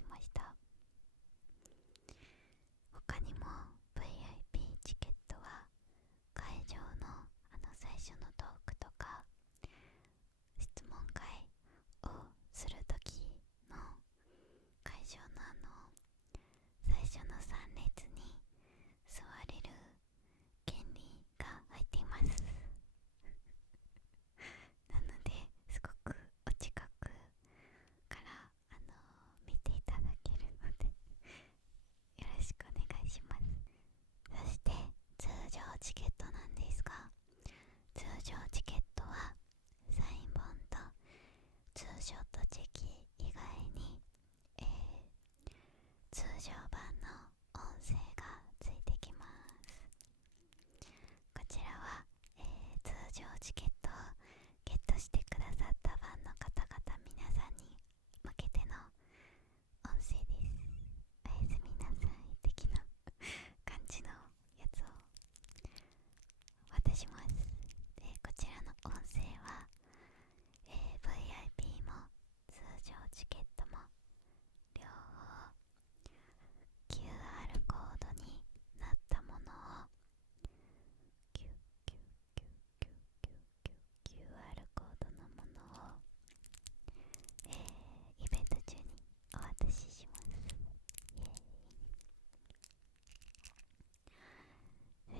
しました。他にも VIP チケットは会場の最初のトークとか質問会をする時の会場の最初の3列に座れる権利が入っていますなのですごくお近くから見ていただけるのでよろしくお願いします。そして通常チケットなんですが、通常チケットはサイン本とツーショットチェキ以外に、通常版の音声がついてきます。こちらは、通常チケットをゲットしてくださったファンの方々皆さんに向けての音声です。おやすみなさい的な感じのやつを渡します。でこちらの音声は、VIP も通常チケットも両方 QR コードになったものをキュッキュッキュッキュッキュッキュッ QR コードのものを、イベント中にお渡しします。イエーイ。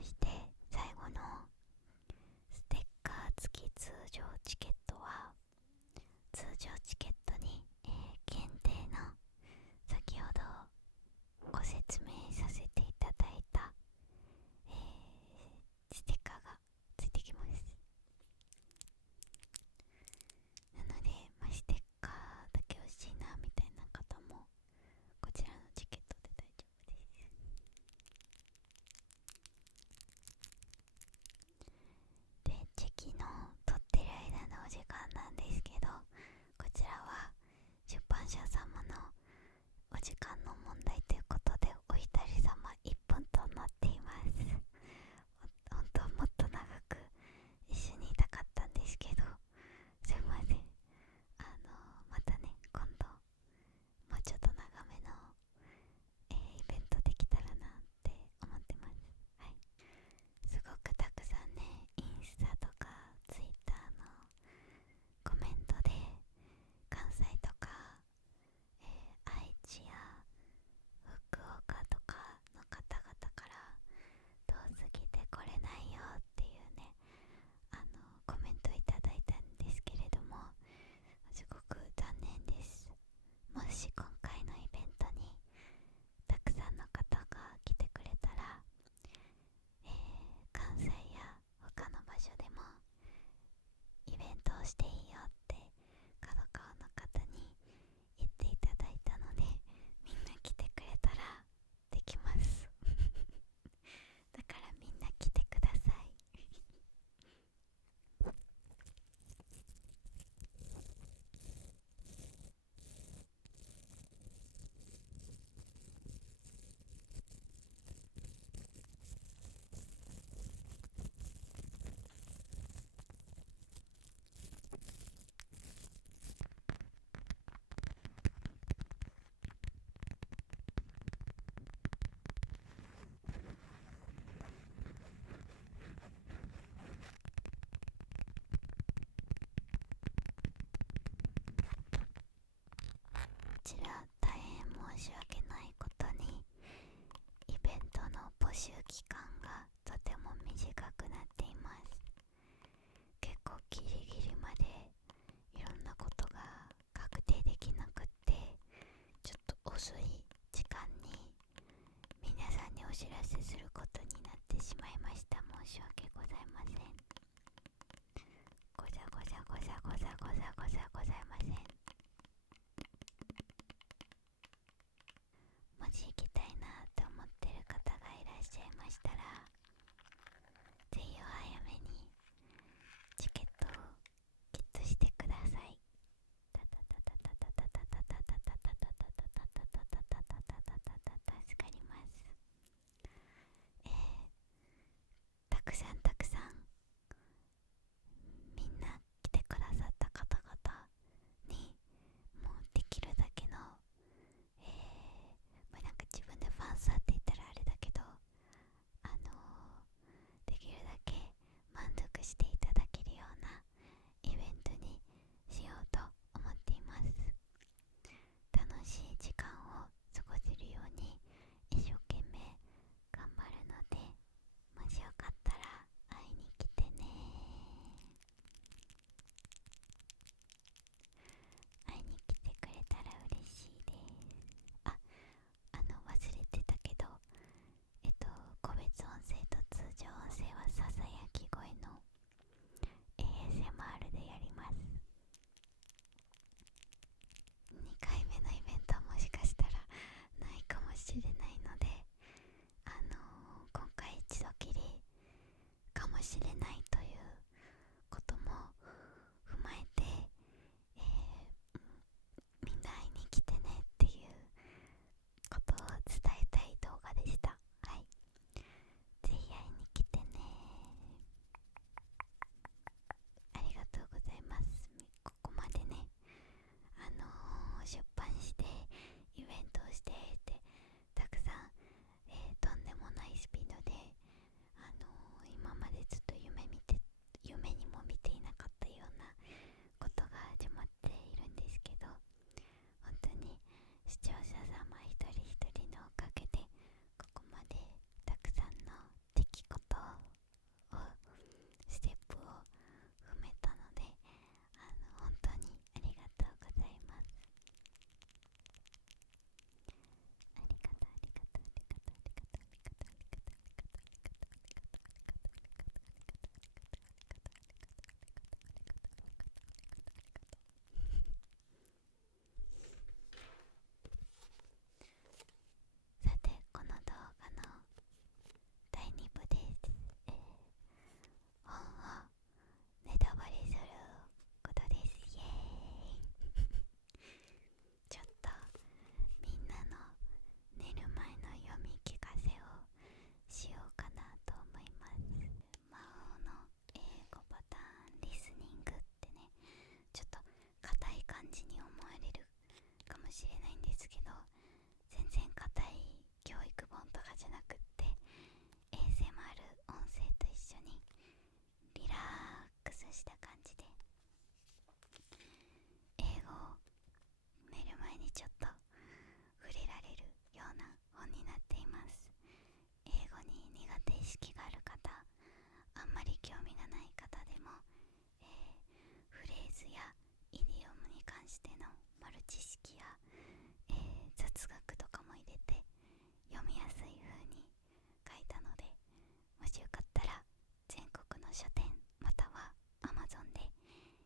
そして最後のステッカー付き通常チケットは通常チケットに、限定の先ほどご説明させていただいた、ステッカーがついてきます。なので、ステッカーだけ欲しいなみたいな方もこちらのチケットで大丈夫です。でチェキの撮ってる間のお時間なんですけど、こちらは出版社様のお時間の問題ということでお一人様1分となっています。本当はもっと長く一緒にいたかったんですけど、すいません。またね今度もうちょっと長めの、イベントできたらなって思ってます。はい。すごくたくさんねインスタとかツイッターのコメントで関西とか、愛知や福岡とかの方々から遠すぎて来れないよっていうねコメントいただいたんですけれども、すごく残念です。もし今回のイベントにたくさんの方が来てくれたら、関西や他の場所でもイベントをしていいよって角川の方に言っていただいたので、みんな来てくれたらできますだからみんな来てくださいこちら大変申し訳ないことにイベントの募集期間がとても短くなっています。結構ギリギリまでいろんなことが確定できなくって、ちょっと遅い時間に皆さんにお知らせすることになってしまいました。申し訳ございません。ござござござござござござございません。もし行きたいなって思ってる方がいらっしゃいましたら、ぜひお早めにチケットをゲットしてください。助かります。たくさんたくさんみんな来てくださった方々に手意識がある方、あんまり興味がない方でも、フレーズやイディオムに関してのマル知識や、雑学とかも入れて読みやすい風に書いたので、もしよかったら全国の書店または Amazon で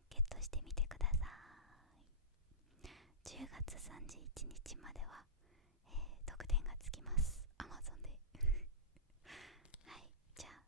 ゲットしてみてください。10月31日までは、特典がつきます Amazon ではい、じゃあ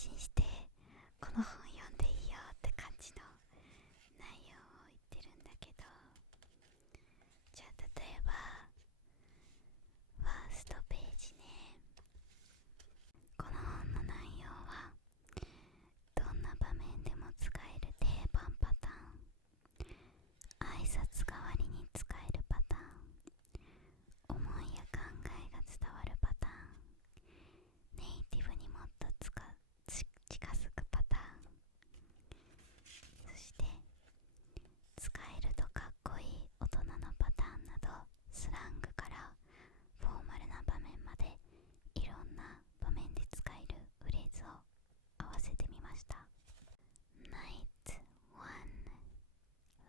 心してこの本読んでいいよって感じの内容を言ってるんだけど、じゃあ例えばファーストページね。この本の内容はどんな場面でも使える定番パターン、挨拶代わりに使えるパターン、思いや考えが伝わるパターン、ネイティブにもっと近づくパターン、そして使えるとかっこいい大人のパターンなど、スラングからフォーマルな場面までいろんな場面で使えるフレーズを合わせてみました。 Night 1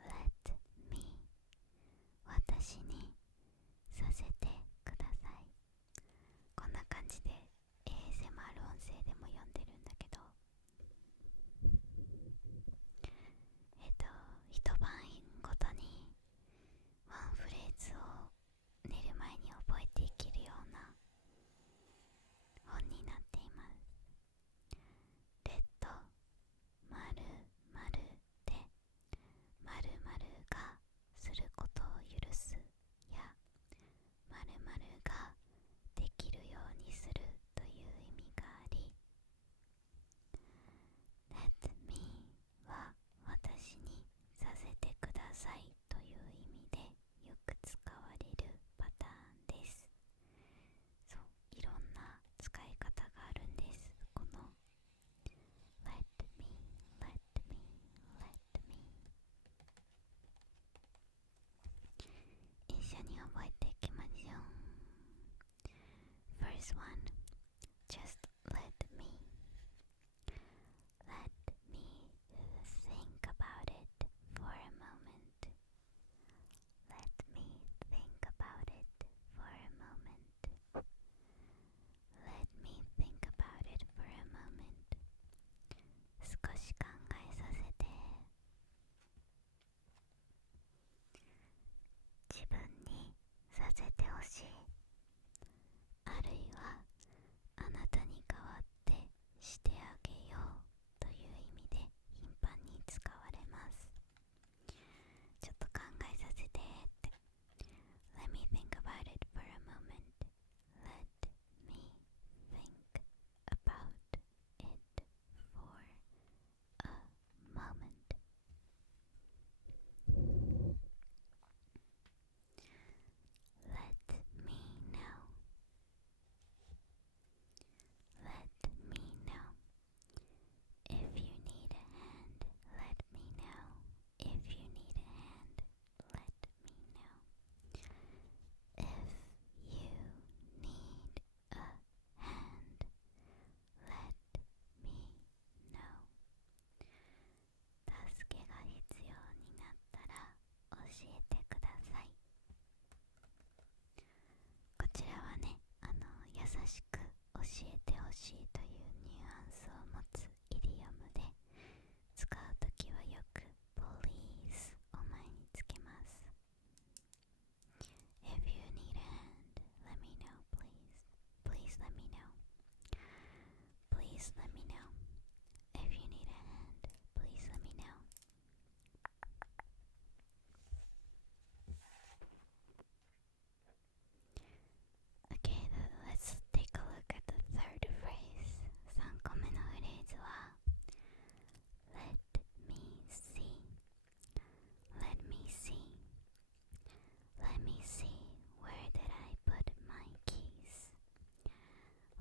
Let me 私にさせてください。こんな感じで ASMR 音声でも読んでるんだけど、一晩ごとにワンフレーズを寝る前に覚えていけるような本になっています。レッド〇〇で〇〇がすることを許すや〇〇ができるようにするという意味があり、Let me は私にさせてくださいという意味でよく使われるパターンです。そう、いろんな使い方があるんです。この Let me, Let me, Let me 一緒に覚えていきましょう。 First one, just let me think about it for a moment. Let me think about it for a moment. Let me think about it for a moment. 少し考えさせて。自分にさせてほしい。あるいはあなたに代わってしてあげようという意味で頻繁に使われます。ちょっと考えさせてって。 Let me think about it for a moment. Let me think about it for a moment. Let me know. Let me know. If you need a hand, let me know. If you need a hand, let me know. If you need a hand, let me know. 助けが必要になったら教えてください。こちらはね、優しく教えてほしいというニュアンスを持つイディオムで、使うときはよく please を前につけます。 If you need a hand, let me know please. Please let me know. Please let me know. If you need a hand, please let me know. Okay, let's take a look at the third phrase. 3個目のフレーズは Let me see. Let me see. Let me see. Where did I put my keys?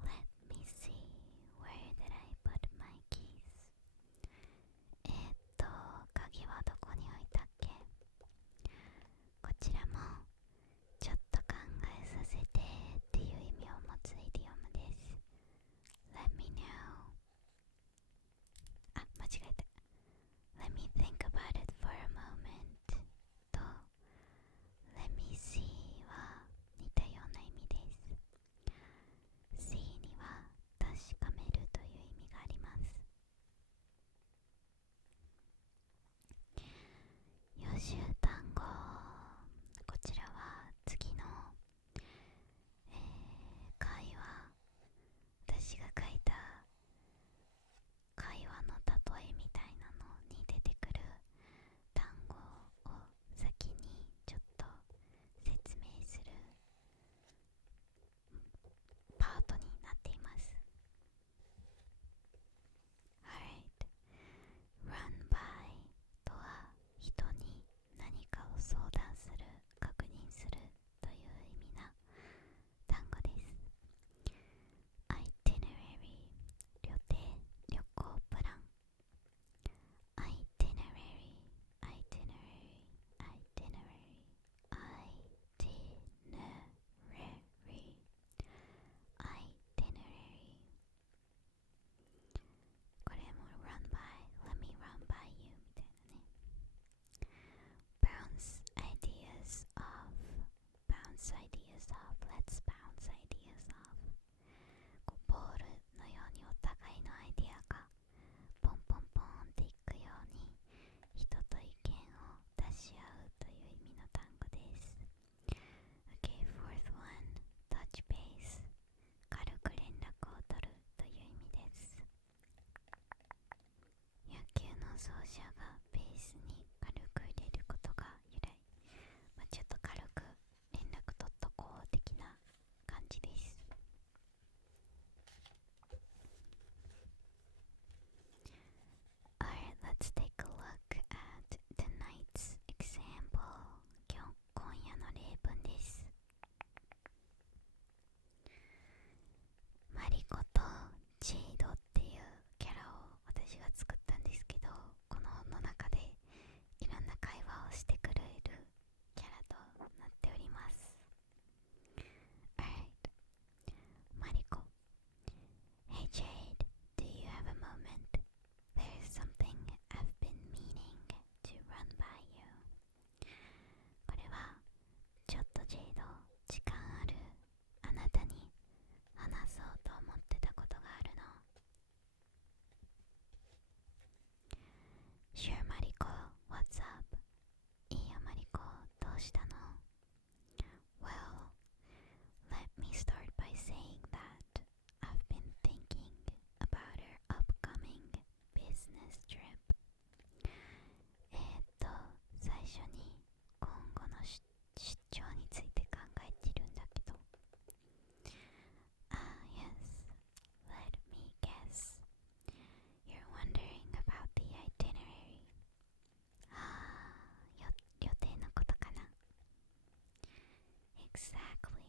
Let me see. Where did I put 奏者がベースに軽く入れることが由来、ちょっと軽く連絡取っとこう的な感じです。Alright, let's take a look at tonight's example. 今夜の例文です。マリコとジェイドっていうキャラを私が作ったんですけど、この本の中でいろんな会話をしてくれるキャラとなっております。Alright, マリコ。Hey Jade, do you have a moment? There's something I've been meaning to run by you. これはちょっとジェイド、時間ある？あなたに話そうと思ってたことがあるの。Sure, マリコ、What's up? いいよマリコ、どうしたの？ Well, let me start by saying that I've been thinking about our upcoming business trip. 最初に今後の出張について考えてるんだけど。Yes, let me guess. You're wondering about the itinerary. 予定のことかな。Exactly.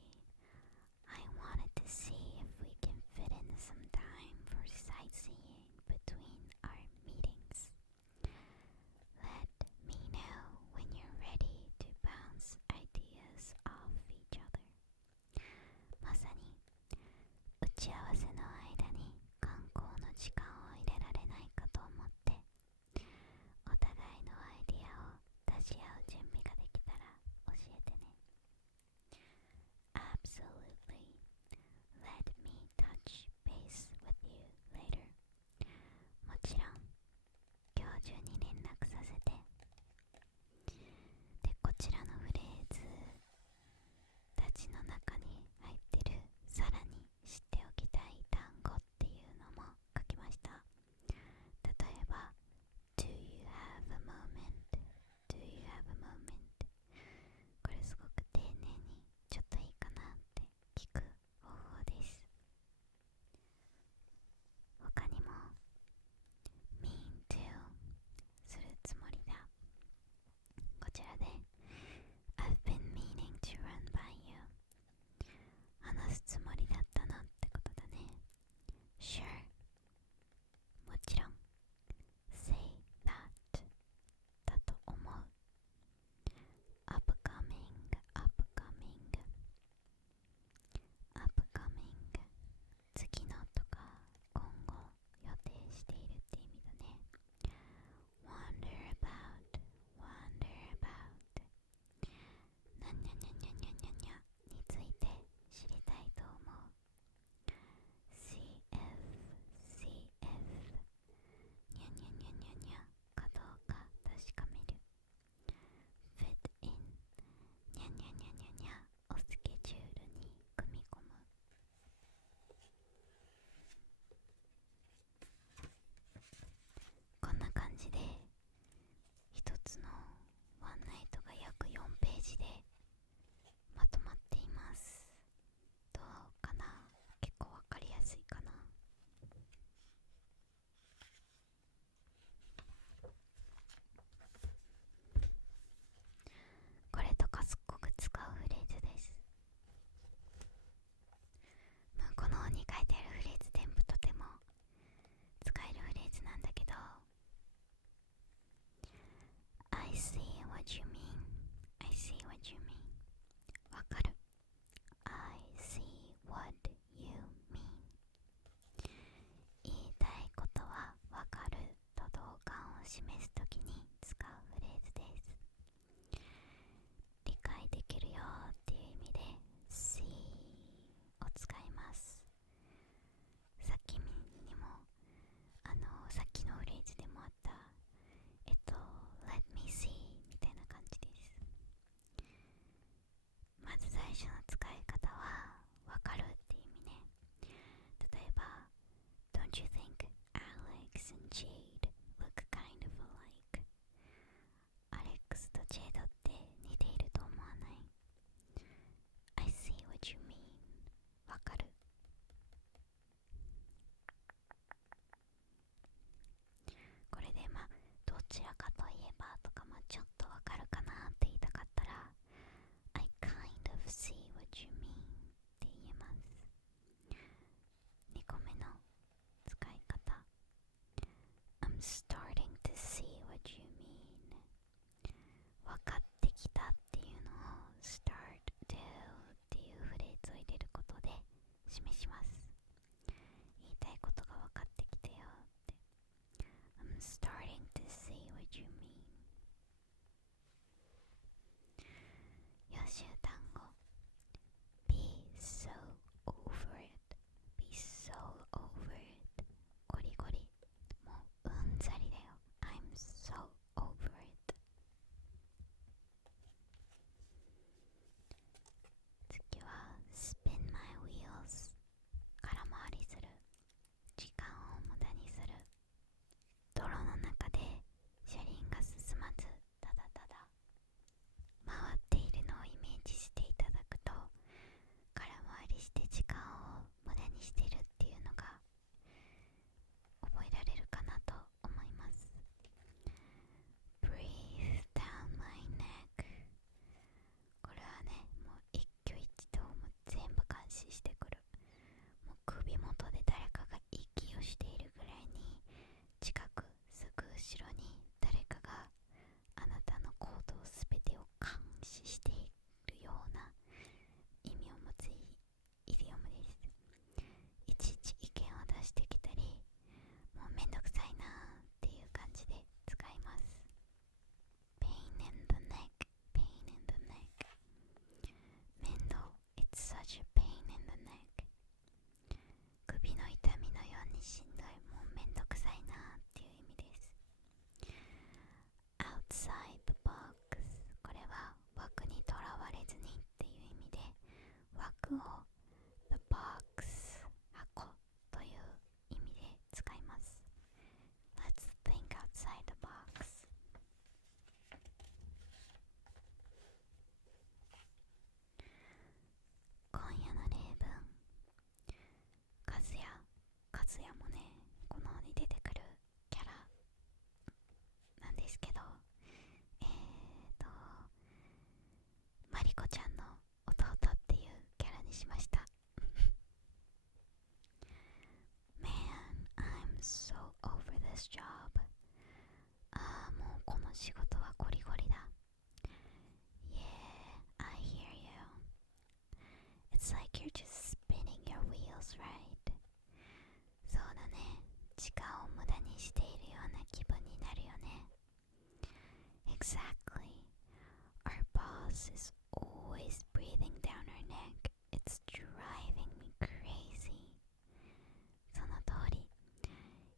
I wanted to see if we can fit in some time for sightseeing between our meetings. Let me know when you're ready to bounce ideas off each other. まさに打ち合わせの間に観光の時間を入れられないかと思って、お互いのアイディアを出し合う準備ができたら教えてね。Absolutely. Let me touch base with you later. もちろん今日中に連絡させて。で、こちらのフレーズたちの中に入ってるさらに知っておきたい単語っていうのも書きました。例えば Do you have a moment? Do you have a moment? これすごく丁寧にちょっといいかなって聞く方法です。他にも mean to するつもりだ。こちらで I've been meaning to run by you 話すつもりだったのってことだね。 Sure もちろん Say that だと思う。 Upcoming Upcoming Upcoming 次のとか今後予定しているって意味だね。 Wonder about Wonder about なんにゃにゃにゃにゃにゃにゃについて知りたいと思う。 CF CF にゃにゃにゃにゃにゃかどうか確かめる。 Fit in にゃにゃにゃにゃにゃをスケジュールに組み込む。こんな感じで一つのワンナイトが約4ページでまとまっています。どうかな？結構わかりやすいかな？これとかすっごく使うフレーズです。この本に書いてあるフレーズ全部とても使えるフレーズなんだけど、 I see what you mean I see what you mean わかる。 I see what you mean 言いたいことはわかると同感を示すときに使うフレーズです。理解できるよっていう意味で see を使います。さっきにもさっきのフレーズでもあったLet me see みたいな感じです。まず最初の使い方はわかるっていう意味ね。例えば Don't you think Alex and Jade look kind of 也もねこのに出てくるキャラなんですけど、マリコちゃんの弟っていうキャラにしました。Man, I'm so over this job. もうこの仕事はゴリゴリだ。Yeah, I hear you. It's like you're just spinning your wheels, right? そうだね。時間を無駄にしているような気分になるよね。Exactly. Our boss is always breathing down our neck. It's driving me crazy. その通り。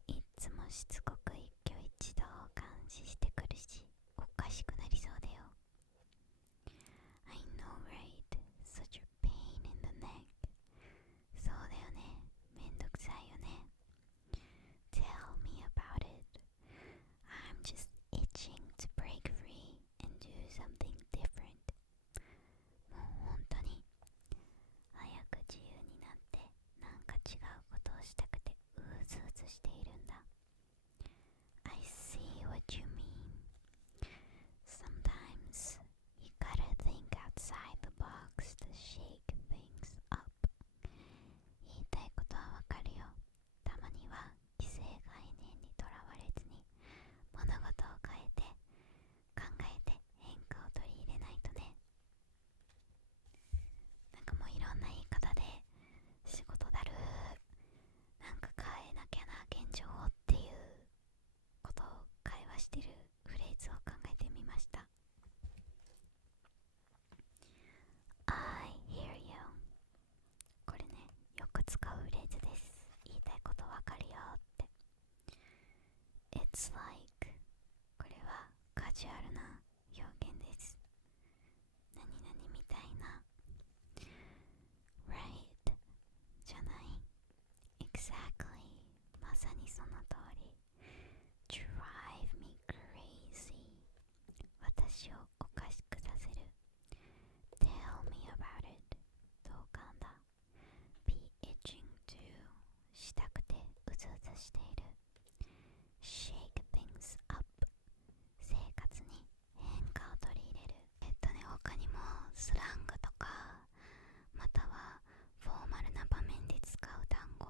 いつもしつこく一挙一動を監視してくるし、おかしくなりそうだよ。I know, right? Such a pain in the neck. そうだよね。めんどくさいよね。Tell me about it. I'm just itching to break free and do something different. もう本当に早く自由になってなんか違うことをしたくてうずうずしているんだ。I see what you mean. Sometimes you gotta think outside the box to shake things up. 言いたいことはわかるよ。たまには既成概念にとらわれずに物事を変えて考えて変化を取り入れないとね。なんかもういろんな言い方で仕事だるなんか変えなきゃな現状をっていうことを会話してるフレーズを考えてみました。 I hear you。 これねよく使うフレーズです。言いたいことわかるよって。 It's like これはカジュアルな表現です。何々みたいな。 Right じゃない。 Exactly まさにその通り。 Drive me crazy 私をおかしくさせる。 Tell me about it 同感だ。 Be itching to したくてうずうずしている。 Shake things up 生活に変化を取り入れる。他にもスラングとかまたはフォーマルな場面で使う単語、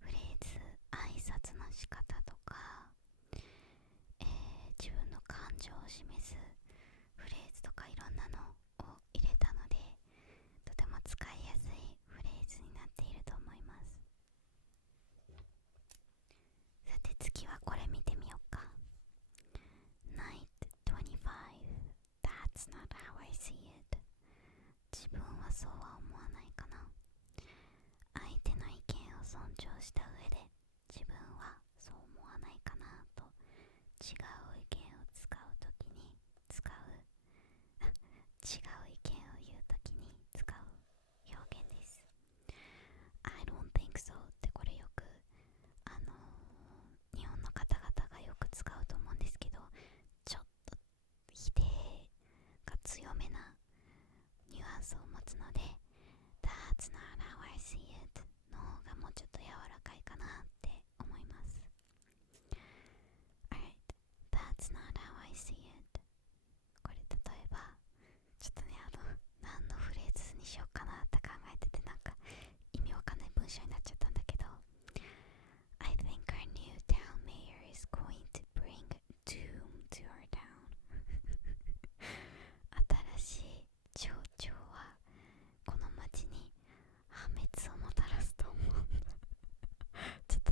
フレーズ、挨拶の仕方とか、自分の感情を示すフレーズとかいろんなのを入れたのでとても使いやすいフレーズになっていると思います。さて次はこれ見てみようか。 Night 25 That's not how I see it。 自分はそうは思わないかな。相手の意見を尊重した上で自分はそう思わないかなと違う意見を使うときに使う違う意見を言うときに使う表現です。 I don't think so ってこれよく日本の方々がよく使うと思うんですけど、ちょっと否定が強めなニュアンスを持つので That's not how I see it の方がもうちょっと柔らかいかなって思います。 Alright, That's not how I see it。 これ例えばちょっとね何のフレーズにしようかなって考えててなんか意味わかんない文章になっちゃったんだけど、 I think our new town mayor is going to bring doom to our town 新しい町長はこの町に破滅をもたらすと思うんだちょっと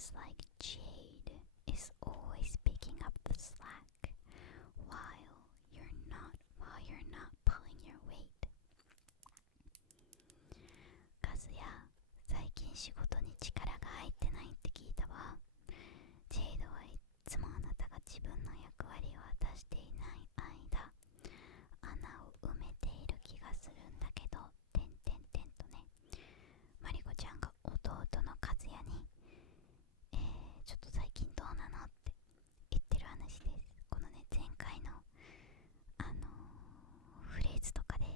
seems like Jade is always picking up the slack while you're not pulling your weight. カズヤ、最近仕事に力が入ってないって聞いたわ。ジェイドはいつもあなたが自分の役割を果たしていない間、穴を埋めている気がするんだけど、てんてんてんとね。マリコちゃんが弟のカズヤに、ちょっと最近どうなのって言ってる話です。このね、前回のフレーズとかで、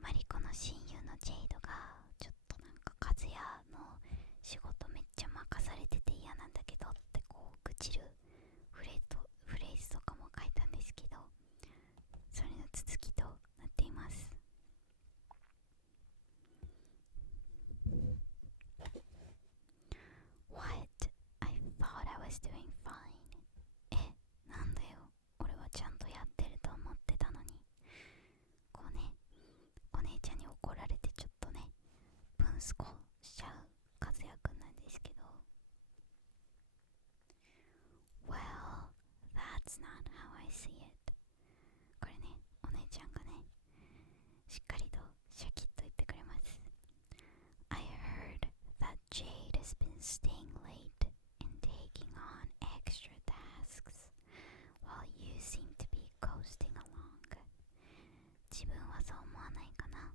マリコの親友のジェイドがちょっとなんかカズヤの仕事めっちゃ任されてて嫌なんだけどってこう愚痴るフレーズとかも書いたんですけど、それの続きとなっています。What? I thought I was doing fine. なんだよ。俺はちゃんとやってると思ってたのに。こうね、お姉ちゃんに怒られてちょっとね、ブンスコしちゃう和也くんなんですけど。Well, that's not how I see it. これね、お姉ちゃんがね、しっかりとシャキッと言ってくれます。I heard that Jade has been staying late and taking on extra tasks while you seem to be coasting along. 自分はそう思わないかな。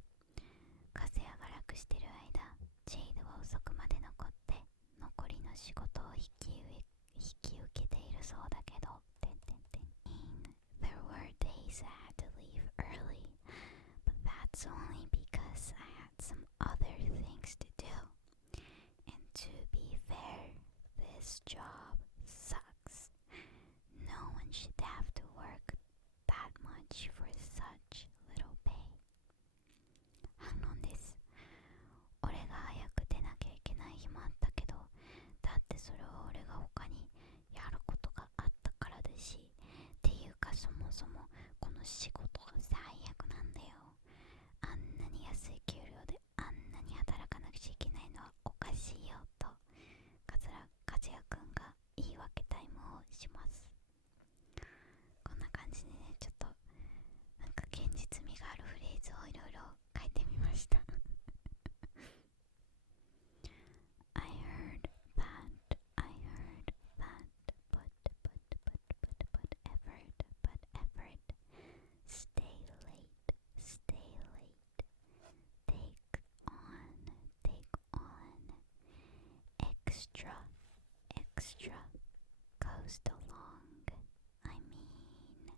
和也が楽してる間、ジェイドは遅くまで残って残りの仕事を引き受けているそうだけど、There were days I had to leave early, but that's only because I had some other things to do. And to be fair, this job sucks. No one should have to work that much for such little pay. 反論です。俺が早く出なきゃいけない日もあったけど、だってそれは俺が他にやることがあったからだし、っていうかそもそもこの仕事が最悪なんだよ。あんなに安い給料であんなに働かなくちゃいけないのはおかしいよと和也くんが言い訳タイムをします。こんな感じでね、ちょっとなんか現実味があるフレーズをいろいろ書いてみました。I heard that, but effort, stay late, take on, extra, coast along, I mean,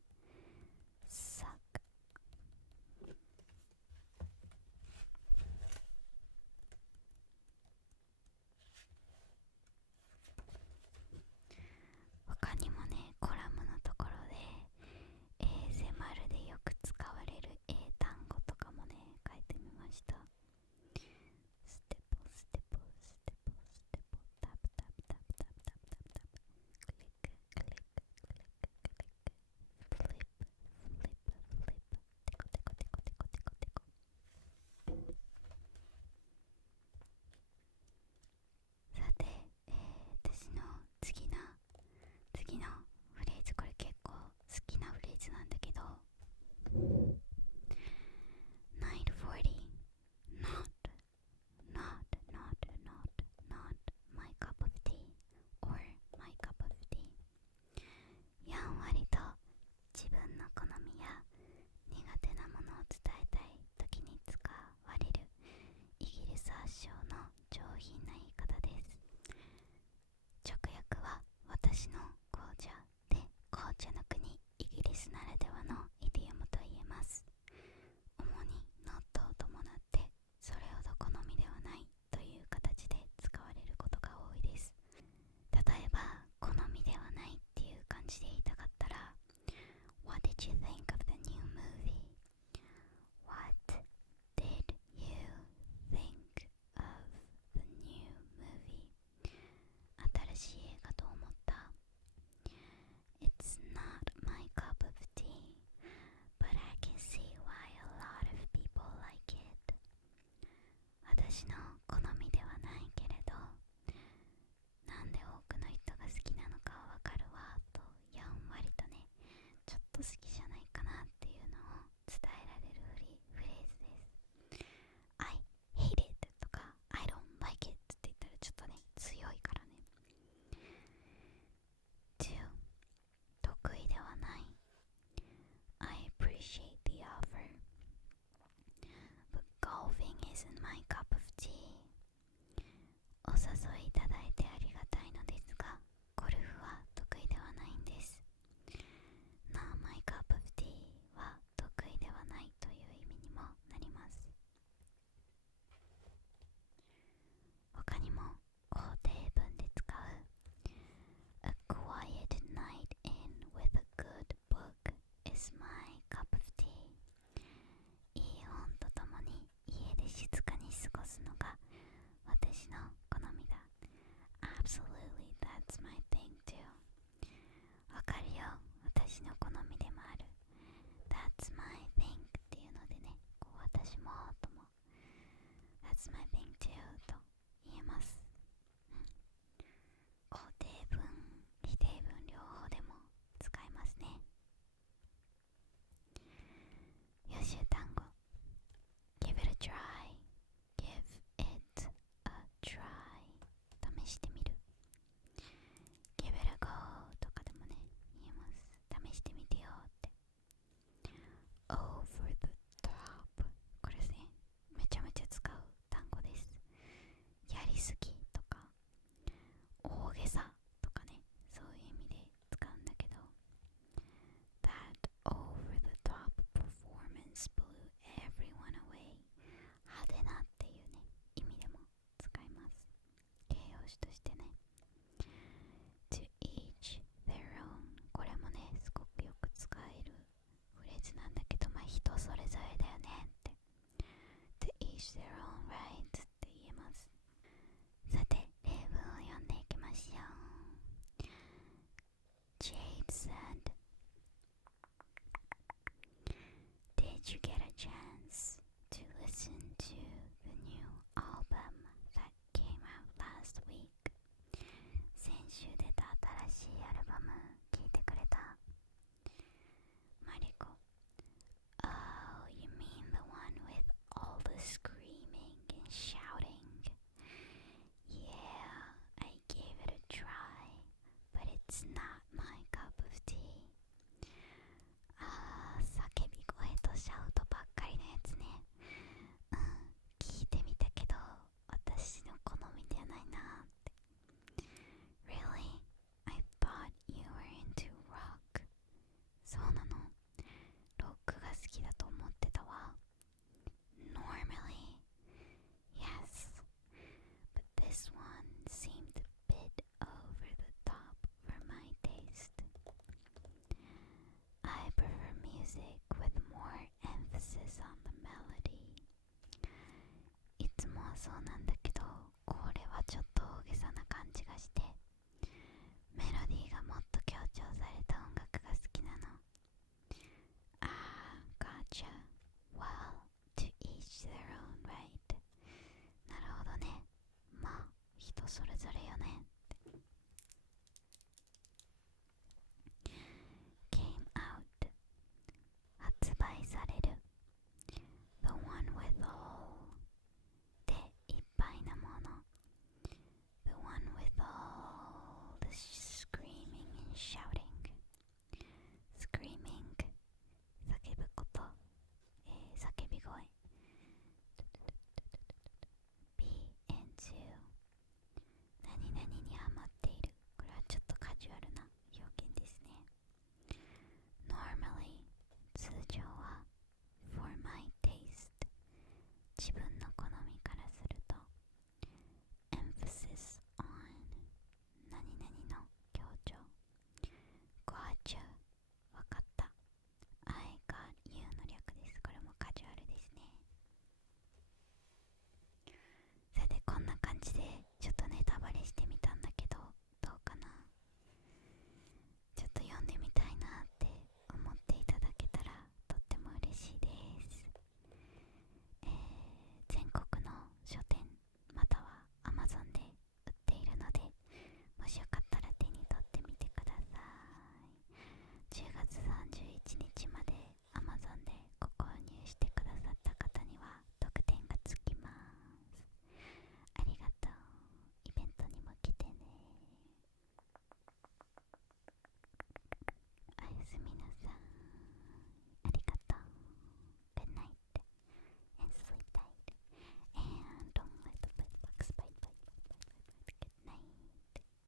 suck. 他にもね、コラムのところでASMR でよく使われる英単語とかもね、書いてみました。ステポステポステポステポタプタプタプタプタプタプタプクリッククわかるよ、私の好みでもある。 That's my thing っていうのでね、こう私もとも That's my thing too と言えます。肯定文、否定文両方でも使えますね。予習単語 Give it a try Give it a try 試してみる。 Give it a go とかでもね言えます。試してみてよって。 Over the top これですね、めちゃめちゃ使う単語です。やりすぎとか大げさとかね、そういう意味で使うんだけど、 That over the top performance blew everyone away 派手なっていうね意味でも使います。形容詞としてね。 To each their own これもねすごくよく使えるフレーズなんだけど、まあ人それぞれだよねって。 To each their own right って言えます。さて例文を読んでいきましょう。 Jade said, Did you get a chance to listen to the new album that came out last week? 先週出た新しいアルバム聞いてくれた？マリコ Oh, you mean the one with all the screaming and shouting? Yeah, I gave it a try, but it's not my cup of tea. あー、叫び声とシャウトばっかりのやつね。うん、聞いてみたけど私の好みじゃないなって。 Really? I thought you were into rock. そうなの？ロックが好きだと思ってたわ。 Normally, yes, but this one seemed a bit over the top for my taste. I prefer music with more emphasis on the melody. いつもはそうなんだけど、これはちょっと大げさな感じがして、メロディーがもっと強調された音楽が好きなの。あー、gotcha. Well, to each their own, right? なるほどね。まあ、人それぞれよね。Came out 発売される。 The one with all でいっぱいなもの。 The one with all the screaming and shouting. Screaming 叫ぶこと、叫び声。 Be into 何々にハマっている。これはちょっとカジュアルな